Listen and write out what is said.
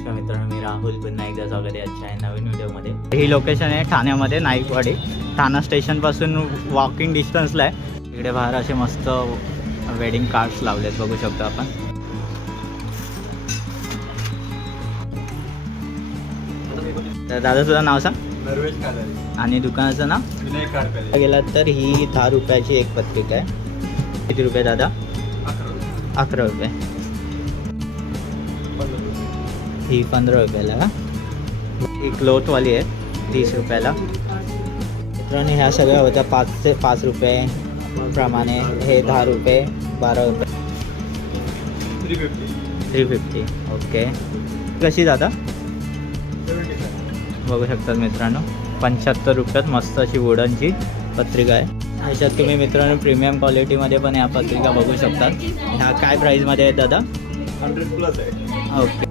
नमस्कार मित्रांनो, मी राहुल पुन्हा एकदा स्वागत आहे आजच्या नवीन व्हिडिओमध्ये. ही लोकेशन आहे ठाण्यामध्ये, नाईकवाडी. ठाणा स्टेशनपासून वॉकिंग डिस्टन्सला आहे. इकडे बाहेर असे मस्त वेडिंग कार्ड्स लावलेत, बघू शकतो आपण. तर दादा तुझं नाव सांग. नर्वेश कालारी. आणि दुकानाचं नाव विनय कारपेले. गेलात तर ही 10 रुपयाची एक पत्रिका आहे. किती रुपये दादा? 11 रुपये. ही 15 रुपयाला का? ही क्लोथवाली आहे 30 रुपयाला. मित्रांनो ह्या सगळ्या होत्या 5 ते 5 रुपये प्रमाणे. हे 10 रुपये, 12 रुपये, 350. ओके. कशी दादा? बघू शकतात मित्रांनो, 75 रुपयात मस्त अशी वुडनची पत्रिका आहे. याच्यात तुम्ही मित्रांनो प्रीमियम क्वालिटीमध्ये पण ह्या पत्रिका बघू शकतात. ह्या काय प्राईजमध्ये आहेत दादा? 100 प्लस आहे. ओके.